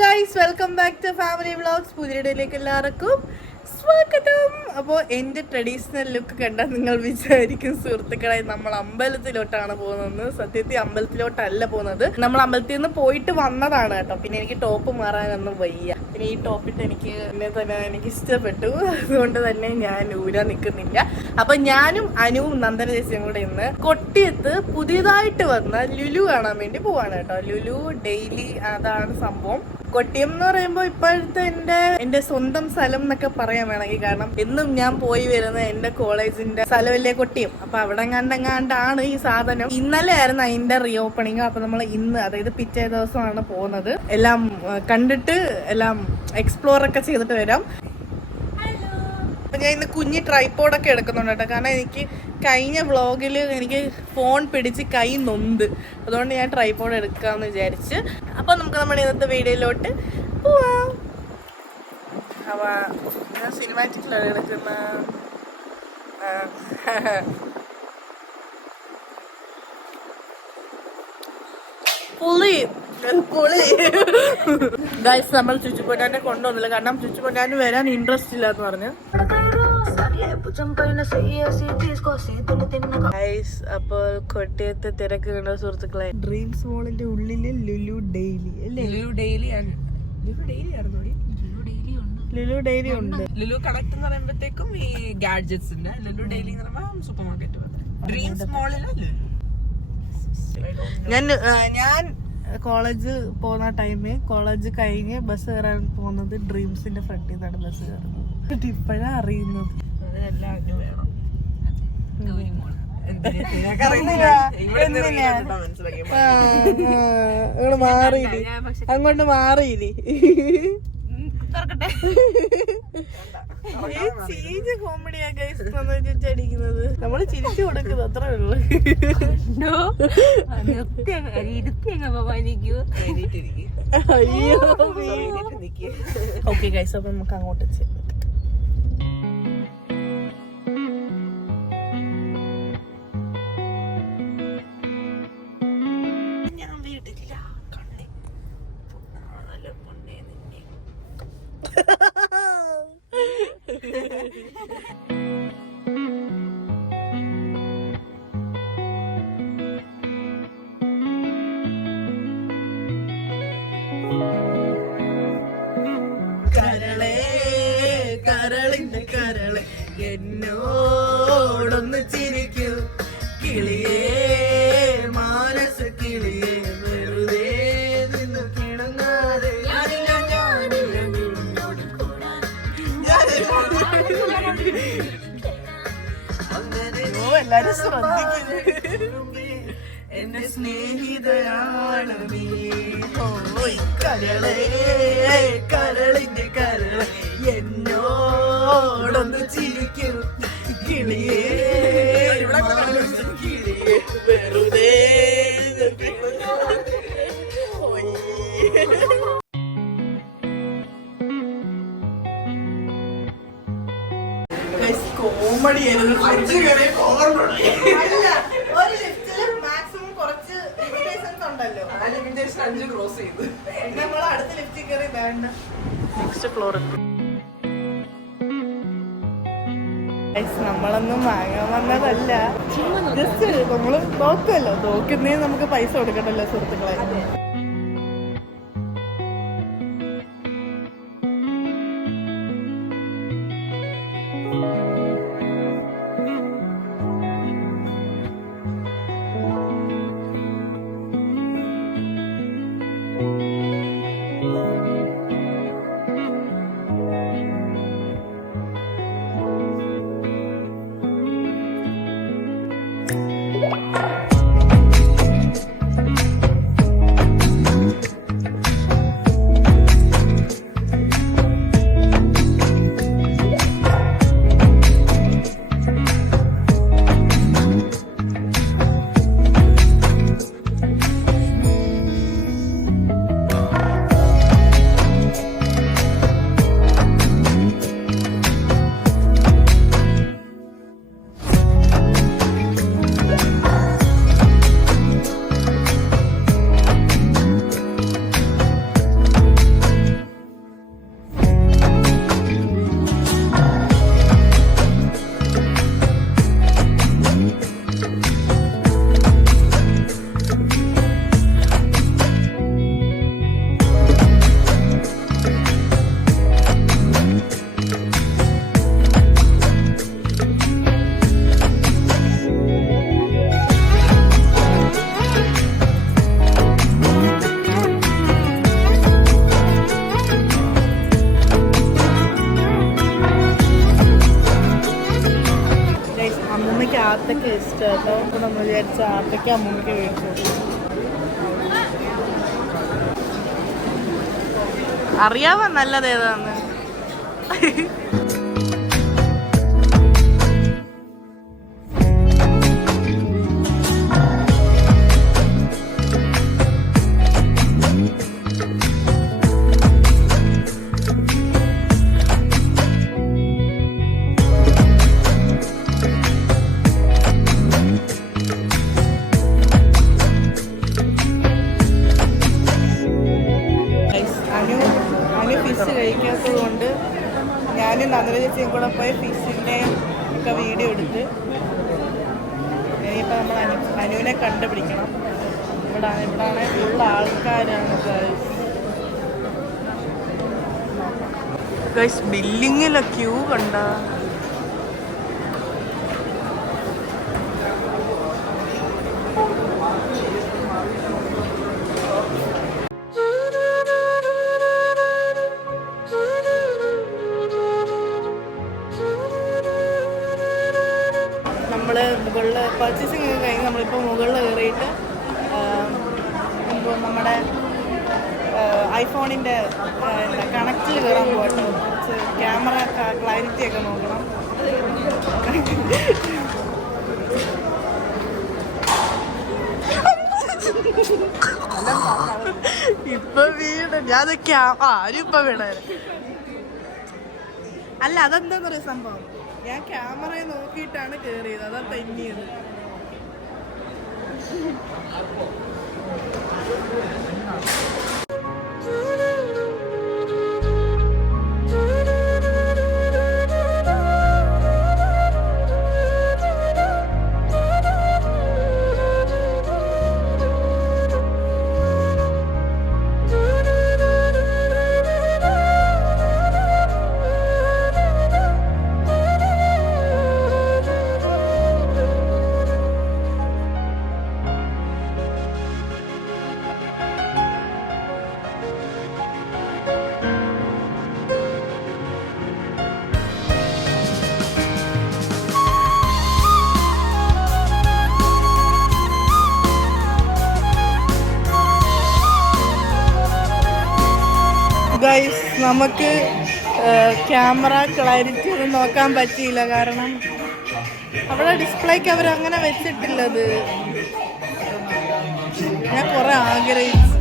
Guys welcome back to family vlogs പുതിയടയിലേക്ക് എല്ലാവർക്കും സ്വാഗതം. അപ്പോൾ എന്റെ ട്രഡീഷണൽ ലുക്ക് കണ്ടാൽ നിങ്ങൾ വിചാരിക്കും സുഹൃത്തുക്കളെ നമ്മൾ അമ്പലത്തിലോട്ടാണ് പോകുന്നത്. സത്യത്തിൽ അമ്പലത്തിലോട്ടല്ല പോകുന്നത്. നമ്മൾ അമ്പലത്തിൽ നിന്ന് പോയിട്ട് വന്നതാണ് കേട്ടോ. പിന്നെ എനിക്ക് ടോപ്പ് മാറാനൊന്നും വയ്യ. പിന്നെ ഈ ടോപ്പിട്ട് എനിക്ക് എന്നെ തന്നെ എനിക്ക് ഇഷ്ടപ്പെട്ടു. അതുകൊണ്ട് തന്നെ ഞാൻ ഊര നിൽക്കുന്നില്ല അപ്പം ഞാനും അനുവും നന്ദന ചേച്ചിയും കൂടെ ഇന്ന് കൊട്ടിയത്ത് പുതിയതായിട്ട് വന്ന ലുലു കാണാൻ വേണ്ടി പോവാണ് കേട്ടോ. ലുലു ഡെയിലി അതാണ് സംഭവം. കൊട്ടിയം എന്ന് പറയുമ്പോൾ ഇപ്പോഴത്തെ എന്റെ എന്റെ സ്വന്തം സ്ഥലം എന്നൊക്കെ പറയാൻ വേണമെങ്കിൽ കാരണം എന്നും ഞാൻ പോയി വരുന്ന എന്റെ കോളേജിന്റെ സ്ഥലമല്ലേ കൊട്ടിയം. അപ്പൊ അവിടെ കണ്ടെങ്ങാണ്ടാണ് ഈ സാധനം. ഇന്നലെ ആയിരുന്നു അതിന്റെ റീ ഓപ്പണിങ് അപ്പൊ നമ്മൾ ഇന്ന് അതായത് പിറ്റേ ദിവസമാണ് പോകുന്നത്. എല്ലാം കണ്ടിട്ട് എല്ലാം എക്സ്പ്ലോർ ഒക്കെ ചെയ്തിട്ട് വരാം. അപ്പൊ ഞാൻ ഇന്ന് കുഞ്ഞി ട്രൈപ്പോഡൊക്കെ എടുക്കുന്നുണ്ട് കേട്ടോ. കാരണം എനിക്ക് കഴിഞ്ഞ വ്ളോഗിൽ എനിക്ക് ഫോൺ പിടിച്ച് കൈ നൊന്ത്. അതുകൊണ്ട് ഞാൻ ട്രൈപ്പോഡ് എടുക്കാമെന്ന് വിചാരിച്ച്. അപ്പോൾ നമുക്ക് നമ്മുടെ ഇന്നത്തെ വീഡിയോയിലോട്ട് പോവാം. അവ ഞാൻ സിനിമാറ്റിക്കിലാണ് എടുക്കുന്ന ആ. ഗൈസ് നമ്മൾ ചുറ്റുപൊന്നാനെ കൊണ്ടുവന്നില്ല. കാരണം ചുറ്റുപൊന്നാന് വരാൻ ഇൻട്രസ്റ്റ് ഇല്ല എന്ന് പറഞ്ഞു. ഗൈസ് അപ്പോൾ കൊട്ടിയത്തെ തിരക്ക് കണ്ട സുഹൃത്തുക്കളെ ഡ്രീംസ് മോളിന്റെ ഉള്ളിൽ ലുലു ഡെയിലി അല്ലേ? ലുലു ഡെയിലി ആണ്. ലുലു ഡെയിലി ആയിരുന്നു ലുലു ഡെയിലി ഉണ്ട്. ലുലു കണക്ട് എന്ന് പറയുമ്പോഴത്തേക്കും ഈ ഗാഡ്ജറ്റ്സ് ഉണ്ട്. ലുലു ഡെയിലി എന്ന് പറയുമ്പോൾ സൂപ്പർ മാർക്കറ്റ് ഡ്രീംസ് മോളിൽ ലുലു. ഞാൻ ഞാൻ കോളേജ് പോകുന്ന ടൈമിൽ കോളേജ് കഴിഞ്ഞ് ബസ് കയറാൻ പോകുന്നത് ഡ്രീംസിന്റെ ഫ്രണ്ടിൽ നിന്നാണ് ബസ് കയറുന്നത്. ഇപ്പോഴാണ് അറിയുന്നത്. അങ്ങോട്ട് മാറിയില്ലേ അങ്ങോട്ട് മാറിയില്ലേ ചീഞ്ഞ കോമഡിയാ ഗൈസ് അടിക്കുന്നത് നമ്മൾ ചിരിച്ചു കൊടുക്കുന്നത് അത്രേ ഉള്ളു. ഓക്കെ ഗൈസ് അപ്പൊ നമുക്ക് അങ്ങോട്ട് ചെല്ലാം. എല്ലാരും ശ്രദ്ധിക്കുന്നു. എന്റെ ഓയ് കരളേ അല്ല ഒരു ലിഫ്റ്റിൽ മാക്സിമം കുറച്ച് ലിമിറ്റേഷൻസ് ഉണ്ടല്ലോ. ആ ലിമിറ്റേഷൻ അഞ്ച് ക്രോസ് ചെയ്തു. നമ്മൾ അടുത്ത ലിഫ്റ്റിൽ കയറി വേണ്ട. നെക്സ്റ്റ് നമ്മളൊന്നും വാങ്ങാൻ വന്നതല്ല. ജസ്റ്റ് നമ്മൾ നോക്കുമല്ലോ നോക്കുന്നേ നമുക്ക് പൈസ കൊടുക്കണ്ടല്ലോ സുഹൃത്തുക്കളെ. ആട്ടയ്ക്ക് അമ്മൂമ്മയ്ക്ക് മേടിച്ചു അറിയാവോ നല്ലത് ഏതാന്ന്? പോയി ഫിഷിന്റെ ഒക്കെ വീഡിയോ എടുത്ത് ഇനിയിപ്പോൾ നമ്മൾ അനു അനുവിനെ കണ്ടുപിടിക്കണം. ഇവിടെ ഇവിടാണ് ഫുൾ ആൾക്കാരാണ് ഗൈസ് ബില്ലിങ്ങിലെ ക്യൂ കണ്ട. നമ്മൾ മുകളിൽ പർച്ചേസിങ് ഒക്കെ കഴിഞ്ഞ് നമ്മളിപ്പോൾ മുകളിൽ കയറിയിട്ട് നമ്മുടെ ഐഫോണിന്റെ കണക്റ്റിൽ കയറാൻ പോകട്ടോ കുറച്ച് ക്യാമറ ക്ലാരിറ്റി ഒക്കെ നോക്കണം. ഇപ്പൊ വീട് ഞാൻ ആരും ഇപ്പൊ വീടായിരുന്നു അല്ല അതെന്താന്ന് പറയാ സംഭവം? ഞാൻ ക്യാമറയെ നോക്കിയിട്ടാണ് കേറിയത്. അതാ തെന്നിയത്. ഗൈസ് നമുക്ക് ക്യാമറ ക്ലാരിറ്റി ഒന്നും നോക്കാൻ പറ്റിയില്ല. കാരണം അവിടെ ഡിസ്പ്ലേക്ക് അവർ അങ്ങനെ വെച്ചിട്ടില്ലത്. ഞാൻ കുറെ ആഗ്രഹിച്ചു.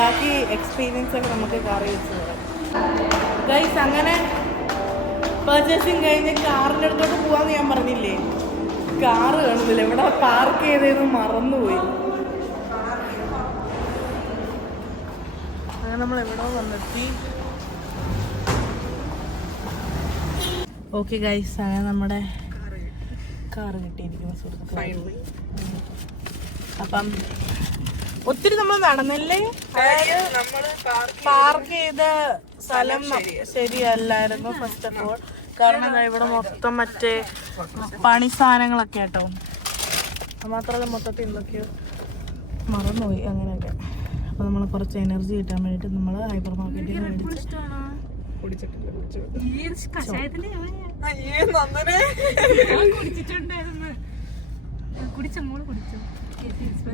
ബാക്കി എക്സ്പീരിയൻസ് ഒക്കെ നമുക്ക് കാറിൽ വെച്ച് ഗൈസ് അങ്ങനെ പർച്ചേസിങ് കഴിഞ്ഞ് കാറിന്റെ അടുത്തോട്ട് പോവാന്ന് ഞാൻ പറഞ്ഞില്ലേ? കാറ് കാണുന്നില്ല. ഇവിടെ പാർക്ക് ചെയ്തതെന്ന് മറന്നുപോയി. അങ്ങനെ നമ്മൾ എവിടെ വന്നെത്തി. ഓക്കെ ഗൈസ് അങ്ങനെ നമ്മുടെ കാറ് കിട്ടിയിരിക്കുന്നു സുഹൃത്തുക്കളെ. അപ്പം ഒത്തിരി നമ്മൾ നടന്നല്ലേ? പാർക്ക് ചെയ്ത സ്ഥലം ശരിയല്ലായിരുന്നു ഫസ്റ്റ് ഓഫ് ഓൾ കാരണം ഇവിടെ മൊത്തം മറ്റേ പണി സാധനങ്ങളൊക്കെ കേട്ടോ മാത്രമല്ല മൊത്തത്തിൽ എന്തൊക്കെയോ മറന്നുപോയി അങ്ങനെയൊക്കെ. അപ്പോൾ നമ്മൾ കുറച്ച് എനർജി കിട്ടാൻ വേണ്ടിയിട്ട് നമ്മൾ ഹൈപ്പർ മാർക്കറ്റിൽ മേടിച്ച് കുടിച്ചിട്ടില്ല കുടിച്ചു. കഷായത്തിന്റെ അയ്യേ നന്ദനെ കുടിച്ചിട്ടുണ്ടായിരുന്നു. കുടിച്ച മോൾ കുടിച്ചു.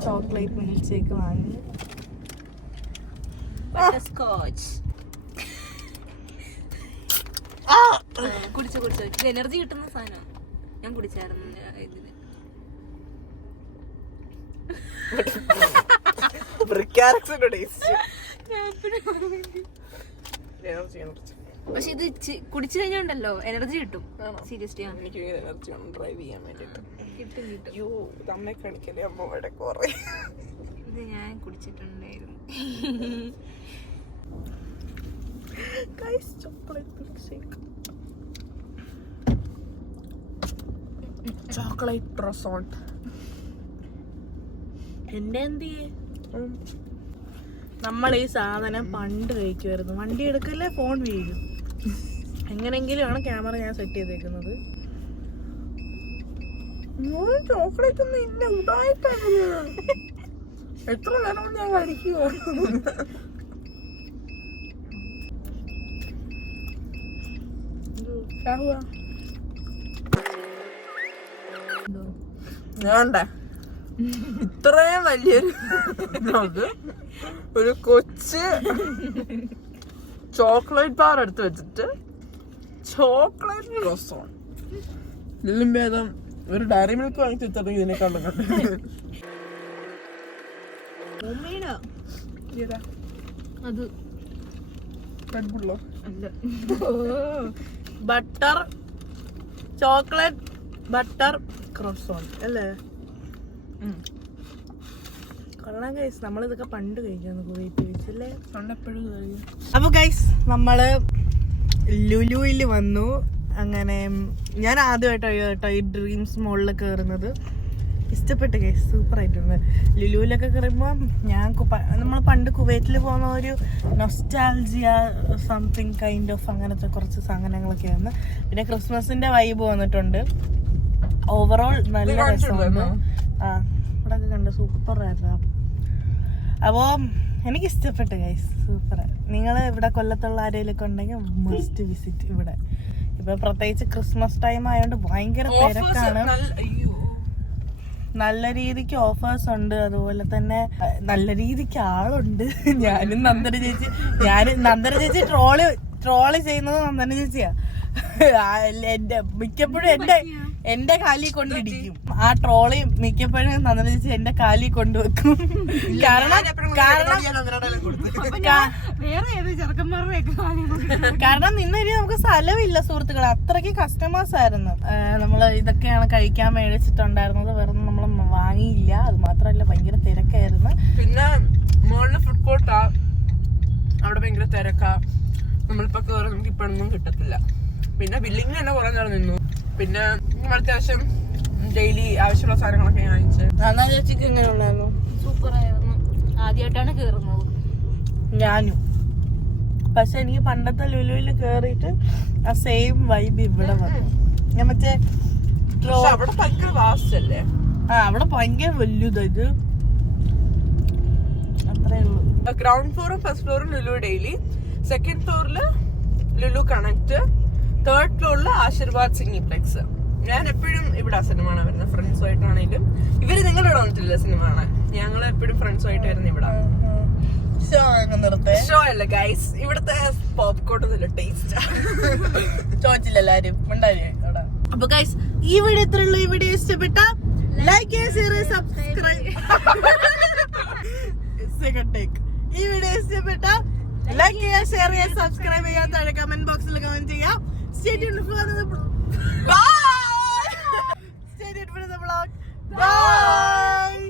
ചോക്ലേറ്റ് മിൽക്ക് ഷേക്ക് വാങ്ങി സ്കോച്ച് കുടിച്ചു കുടിച്ചു. ഇത് എനർജി കിട്ടുന്ന സാധനം. ഞാൻ കുടിച്ചായിരുന്നു ഇതിന്. ബ്രിക്കാരക്സിന്റെ ടേസ്റ്റ് ഞാൻ എനർജി എനർജി പക്ഷെ ഇത് കുടിച്ചു കഴിഞ്ഞുണ്ടല്ലോ എനർജി കിട്ടും? സീരിയസ്ലി എനിക്ക് എനർജി വേണം ഡ്രൈവ് ചെയ്യാൻ വേണ്ടിട്ട് കിട്ടും ഇത് അമ്മയെ കാണിക്കലേ അമ്മ ഇവിടെ കുറെ. ഇത് ഞാൻ കുടിച്ചിട്ടുണ്ടായിരുന്നു. ചോക്ലേറ്റ് പ്രസോണ്ട് എന്റെ എന്ത് നമ്മൾ ഈ സാധനം പണ്ട് കഴിക്കുമായിരുന്നു വണ്ടി എടുക്കല്ലേ ഫോൺ വീഴും എങ്ങനെങ്കിലും ആണ് ക്യാമറ ഞാൻ സെറ്റ് ചെയ്തേക്കുന്നത്. ചോക്ലേറ്റ് ഒന്നും ഇല്ല ഉണ്ടായിട്ടാണ് എത്ര നേരം ഞാൻ കഴിക്കുമോ ഞാണ്ട ഇത്രയും വലിയൊരു ഇത് ഒരു കൊച്ച് ചോക്ലേറ്റ് ബാർ എടുത്ത് വെച്ചിട്ട് ചോക്ലേറ്റ് റോസോൺ ഇതിലും ഭേദം ഒരു ഡയറി മിൽക്ക് വാങ്ങി തിരിച്ചറിഞ്ഞ് ഇതിനേക്കാളും കണ്ടു അത്. ബട്ടർ ചോക്ലേറ്റ് ബട്ടർ ക്രോസോൺ അല്ലേ? കൊള്ളാം ഗൈസ് നമ്മളിതൊക്കെ പണ്ട് കഴിക്കാന്ന് കുവൈറ്റ് വെച്ചല്ലേ എപ്പോഴും അപ്പൊ ഗൈസ് നമ്മൾ ലുലുവിൽ വന്നു. അങ്ങനെ ഞാൻ ആദ്യമായിട്ടാണ് കേട്ടോ ഈ ഡ്രീംസ് മോളിൽ കയറുന്നത് ഇഷ്ടപ്പെട്ടു കേസ് സൂപ്പർ ആയിട്ടുണ്ട് ലുലുവിലൊക്കെ കയറുമ്പോൾ ഞാൻ നമ്മൾ പണ്ട് കുവൈറ്റിൽ പോകുന്ന ഒരു നൊസ്റ്റാൾജിയ സംതിങ് കൈൻഡ് ഓഫ് അങ്ങനത്തെ കുറച്ച് സാധനങ്ങളൊക്കെ ആയിരുന്നു. പിന്നെ ക്രിസ്മസിന്റെ വൈബ് വന്നിട്ടുണ്ട്. ഓവറോൾ നല്ല രസമാണ്. ആ ഇവിടെ കണ്ട് സൂപ്പർ ആയിരുന്നു അപ്പോ എനിക്ക് ഇഷ്ടപ്പെട്ടു ഗൈസ് സൂപ്പർ നിങ്ങൾ ഇവിടെ കൊല്ലത്തുള്ള ആരെയൊക്കെ ഉണ്ടെങ്കിൽ മസ്റ്റ് വിസിറ്റ് ഇവിടെ. ഇപ്പൊ പ്രത്യേകിച്ച് ക്രിസ്മസ് ടൈം ആയതുകൊണ്ട് ഭയങ്കര തിരക്കാണ്. നല്ല രീതിക്ക് ഓഫേഴ്സ് ഉണ്ട്. അതുപോലെ തന്നെ നല്ല രീതിക്ക് ആളുണ്ട്. ഞാനും നന്ദന ചേച്ചി ഞാൻ നന്ദന ചേച്ചി ട്രോളി ട്രോളി ചെയ്യുന്നത് നന്ദന ചേച്ചിയാ. എന്റെ മിക്കപ്പോഴും എന്റെ എന്റെ കാലിൽ കൊണ്ടിടിക്കും ആ ട്രോളി മിക്കപ്പോഴും നന്ദന ചേച്ചി എന്റെ കാലിൽ കൊണ്ടുവെക്കും കാരണം കാരണം വേറെ ഏത് ചെറുക്കന്മാരുടെ കാരണം നിന്നൊരു നമുക്ക് സ്ഥലമില്ല സുഹൃത്തുക്കൾ അത്രയ്ക്ക് കസ്റ്റമേഴ്സ് ആയിരുന്നു. നമ്മൾ ഇതൊക്കെയാണ് കഴിക്കാൻ മേടിച്ചിട്ടുണ്ടായിരുന്നത്. വെറും നമ്മൾ വാങ്ങിയില്ല. അത് മാത്രമല്ല ഭയങ്കര തിരക്കായിരുന്നു. പിന്നെ മോളിലെ ഫുഡ് കോർട്ടാ അവിടെ ഭയങ്കര തിരക്കാ. നമ്മളിപ്പോ കയറി നമുക്ക് ഇപ്പൊഴൊന്നും കിട്ടത്തില്ല. പിന്നെ ബില്ലിങ് തന്നെ കുറെ നേരം നിന്നു. പിന്നെ നമ്മൾ അത്യാവശ്യം ഡെയിലി ആവശ്യമുള്ള സാധനങ്ങളൊക്കെ ഞാൻ വാങ്ങിച്ച് നന്നാ എങ്ങനെ ഉണ്ടായിരുന്നു സൂപ്പർ ആയിരുന്നു. ആദ്യമായിട്ടാണ് കേറുന്നത്. ഞാനും. പക്ഷെ എനിക്ക് പണ്ടത്തെ ലുലുവിൽ കേറിയിട്ട് ആ സെയിം വൈബ് ഇവിടെ വന്നു. ഞാൻ മറ്റേ ട്രോ- അവിടെ ഭയങ്കര വാസ്റ്റ് അല്ലേ? ആ അവിടെ ഭയങ്കര വലുതാ ഇത്. അത്രേ ഉള്ളൂ. ഗ്രൗണ്ട് ഫ്ലോറും ഫസ്റ്റ് ഫ്ലോറും ലുലു ഡെയിലി സെക്കൻഡ് ഫ്ലോറിൽ ലുലു കണക്ട് തേർഡ് ഫ്ലോറിൽ ആശീർവാദ് സിനിപ്ലെക്സ് ഞാൻ എപ്പോഴും ഇവിടെ സിനിമ കാണാൻ വരുന്നത്. ഫ്രണ്ട്സുമായിട്ടാണെങ്കിലും ഇവർ നിങ്ങളുടെ ഇവിടെ വന്നിട്ടില്ല സിനിമ കാണാൻ ഞങ്ങൾ എപ്പോഴും ഫ്രണ്ട്സുമായിട്ട് വരുന്ന ഇവിടെ. ഷോ അല്ല ഗൈസ് ഇവിടുത്തെ പോപ്കോൺ നല്ല ടേസ്റ്റ് ചോദിച്ചില്ല എല്ലാരും. അപ്പൊ ഗൈസ് ഈ വീഡിയോ ഇത്ര ഉള്ളൂ. ഈ വീഡിയോ ഇഷ്ടപ്പെട്ട ലൈക്ക് സബ്സ്ക്രൈബ് സെക്കൻഡ് ടേക്ക് ഈ വീഡിയോ ഇഷ്ടപ്പെട്ട ലൈക്ക് ചെയ്യുക ഷെയർ ചെയ്യുക സബ്സ്ക്രൈബ് ചെയ്യുക താഴെ കമന്റ് ബോക്സിൽ കമന്റ് ചെയ്യുക stay tuned for stay tuned for the blog. Bye